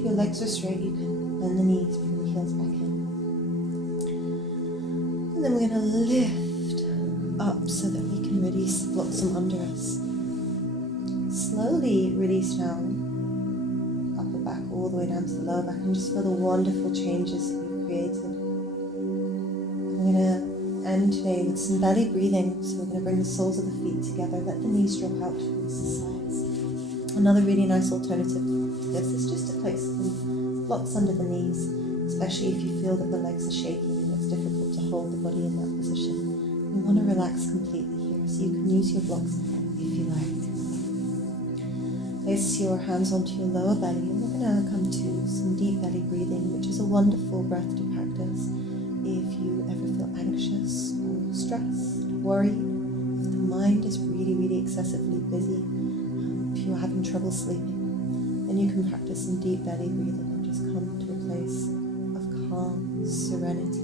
Your legs are straight, you can bend the knees, bring the heels back in. And then we're going to lift up so that we can release the blocks from under us. Slowly release down, upper back all the way down to the lower back, and just feel the wonderful changes that you've created. I'm going to end today with some belly breathing, so we're going to bring the soles of the feet together, let the knees drop out towards the sides. Another really nice alternative to this is just to place some blocks under the knees, especially if you feel that the legs are shaking and it's difficult to hold the body in that position. You want to relax completely here, so you can use your blocks if you like. Place your hands onto your lower belly, and we're going to come to some deep belly breathing, which is a wonderful breath to practice if you ever feel anxious or stressed, worried, if the mind is really, really excessively busy, if you're having trouble sleeping, then you can practice some deep belly breathing and just come to a place of calm, serenity.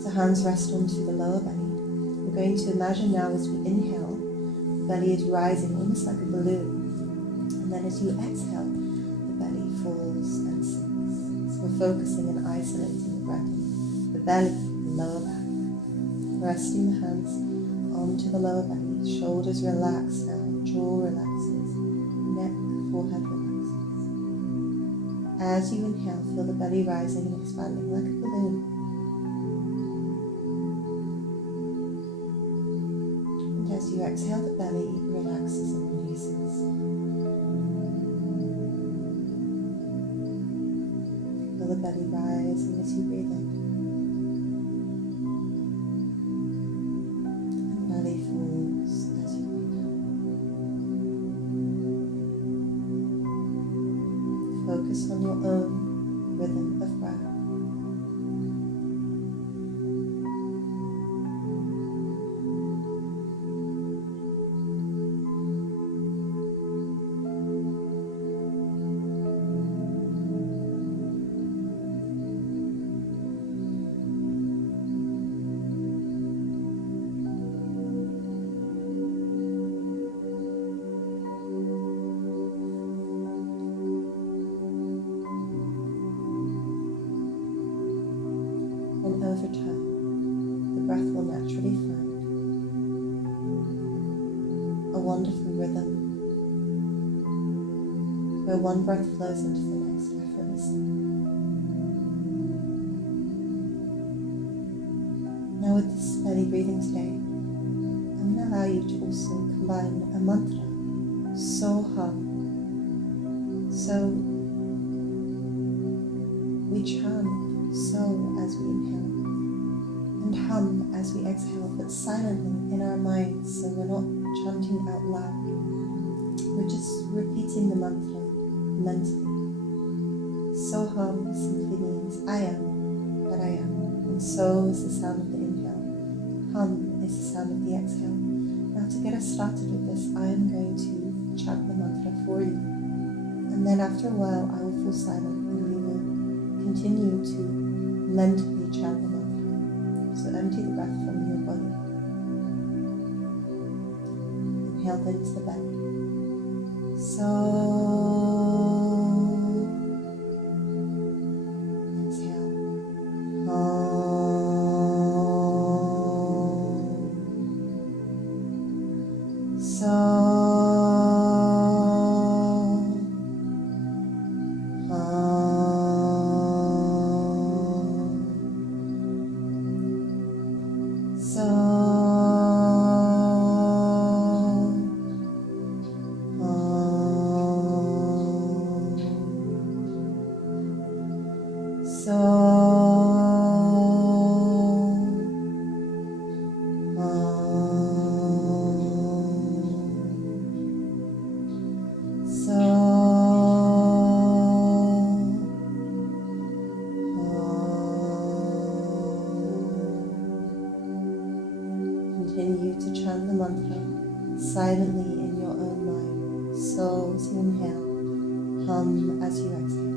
So hands rest onto the lower belly. We're going to imagine now as we inhale, the belly is rising almost like a balloon. And then as you exhale, the belly falls and sinks. So we're focusing and isolating the breath. The belly, lower back. Resting the hands onto the lower belly. Shoulders relax now. Jaw relaxes, neck, forehead relaxes. As you inhale, feel the belly rising and expanding like a balloon. And as you exhale, the belly relaxes and releases. Feel the belly rising as you breathe in. And belly falls as you breathe out. Focus on your own rhythm of breath. And over time, the breath will naturally find a wonderful rhythm where one breath flows into the next effortlessly. Now with this belly breathing today, I'm going to allow you to also combine a mantra, so hum. So we chant so as we inhale and hum as we exhale, but silently in our minds, so we're not chanting out loud. We're just repeating the mantra mentally. So hum simply means I am that I am, and so is the sound of the inhale. Hum is the sound of the exhale. Now to get us started with this, I am going to chant the mantra for you, and then after a while I will fall silent and we will continue to mentally chant the mantra. So empty the breath from your body. Inhale into the belly. So exhale. So continue to chant the mantra silently in your own mind. So as you inhale, hum as you exhale.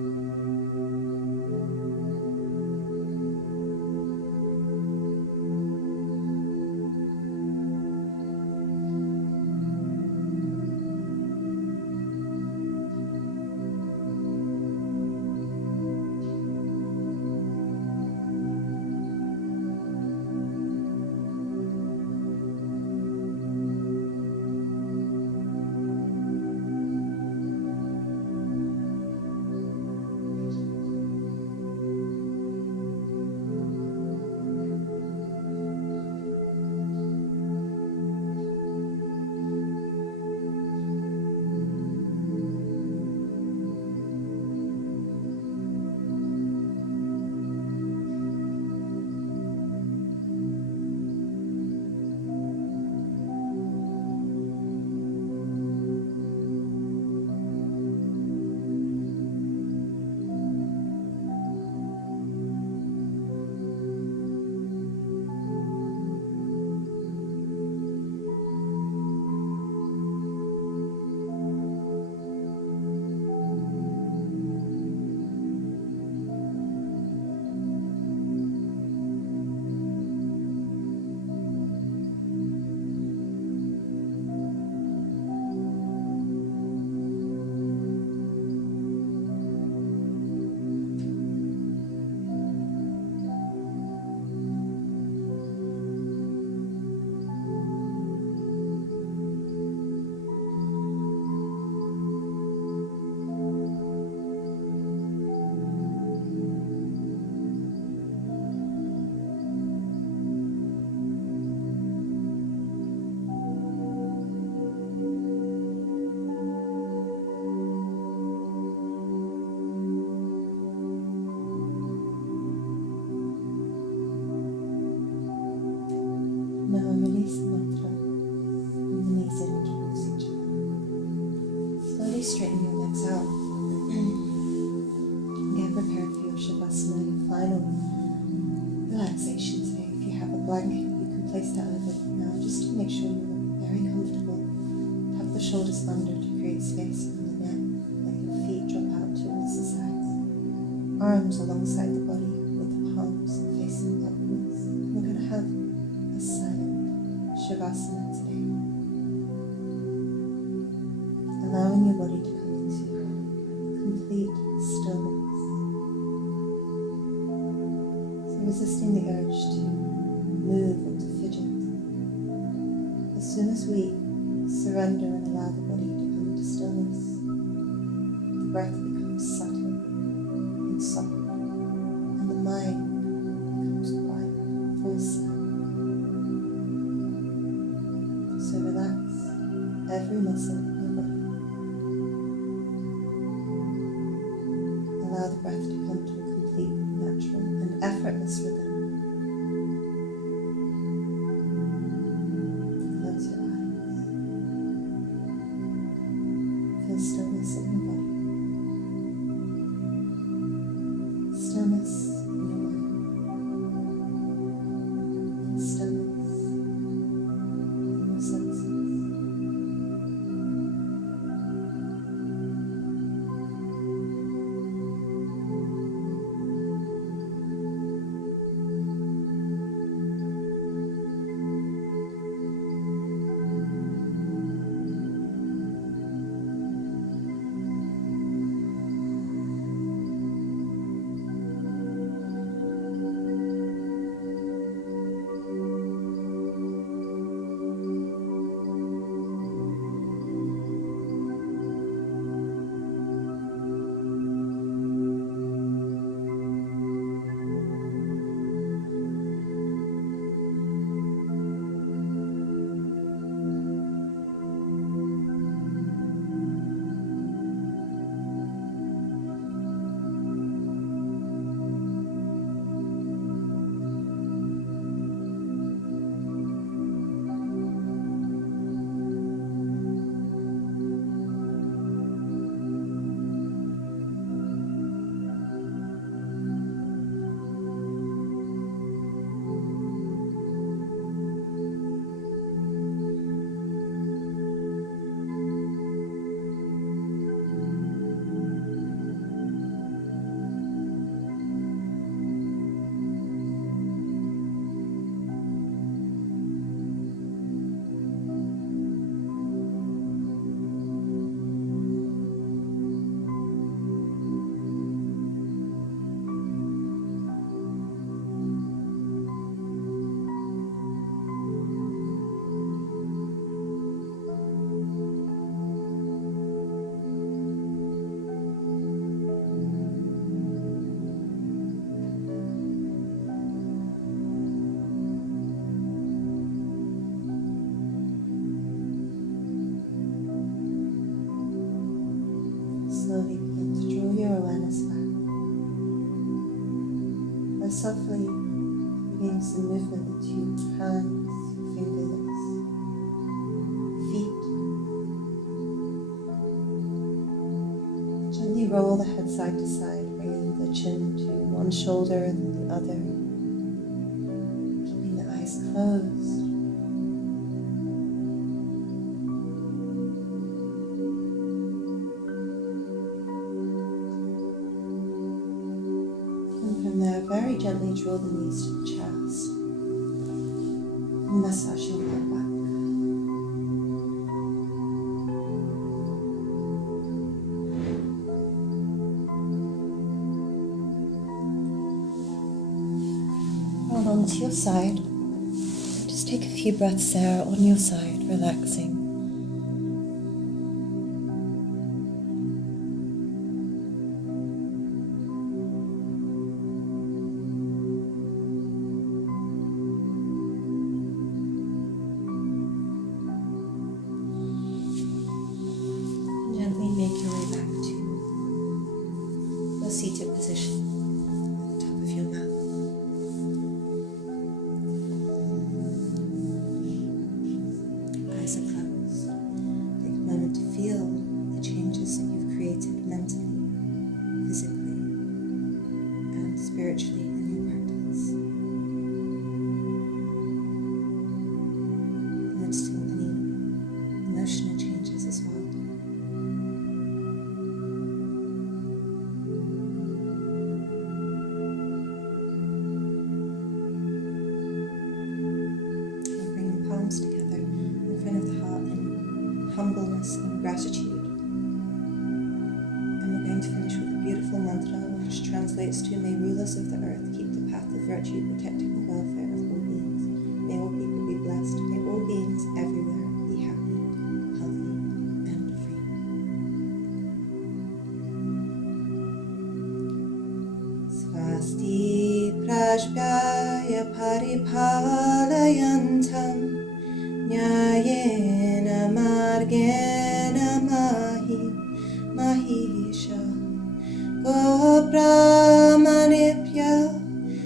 relaxation today. If you have a blanket, you can place that over it now, just to make sure you're very comfortable. Tuck the shoulders under to create space on the neck. Let your feet drop out towards the sides. Arms alongside the body with the palms facing upwards. We're going to have a silent Shavasana today. Allowing your body to come into complete stillness. So resisting the urge to move or to fidget. As soon as we surrender and allow the body to come into stillness, the breath becomes subtle and soft, and the mind becomes quiet, full sound. So relax every muscle in your body. Allow the breath to come to a complete, natural and effortless rhythm. Close your eyes. Feel stillness in your body. Stillness in your mind. And stillness in your senses. Slowly begin to draw your awareness back. And softly begin some movement into your hands, your fingers, feet. Gently roll the head side to side, bringing the chin to one shoulder and then the other. Keeping the eyes closed. Very gently draw the knees to the chest and massage your lower back. Roll onto your side. Just take a few breaths there on your side, relaxing. Seated position at the top of your mat. Eyes are closed. gratefulness and gratitude. And we're going to finish with a beautiful mantra which translates to, may rulers of the earth keep the path of virtue, protecting the welfare of all beings. May all people be blessed. May all beings everywhere be happy, healthy, and free. Swasti prajpaya paripalayantam nyayena margena mahisha gopramanipya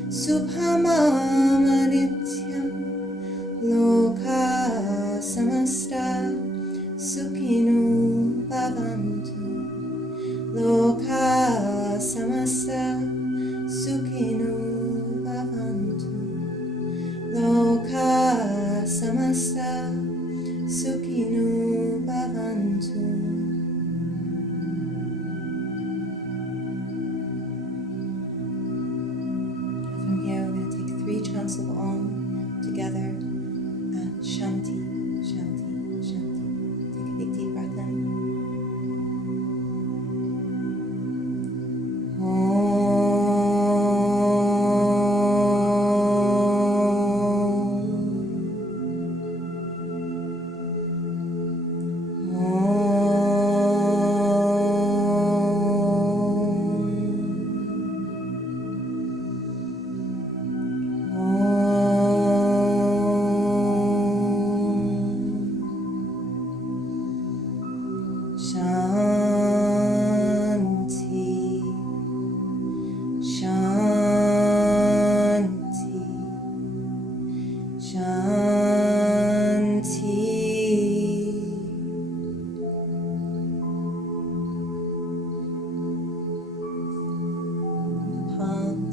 subhamamanityam loka samasta sukhinu bhavantu loka samasta sukhinu bhavantu loka samasta sukhinu bhavantu. From here we're going to take 3 chants of Om together and Shanti, Shanti, Shanti. Take a big deep breath in.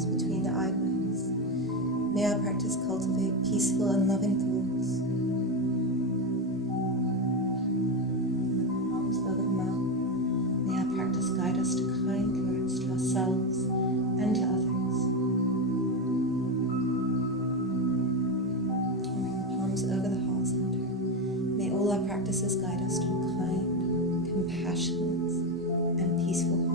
Between the eyebrows. May our practice cultivate peaceful and loving thoughts. And the palms over the mouth. May our practice guide us to kind words to ourselves and to others. And bring the palms over the heart center. May all our practices guide us to a kind, compassionate, and peaceful heart.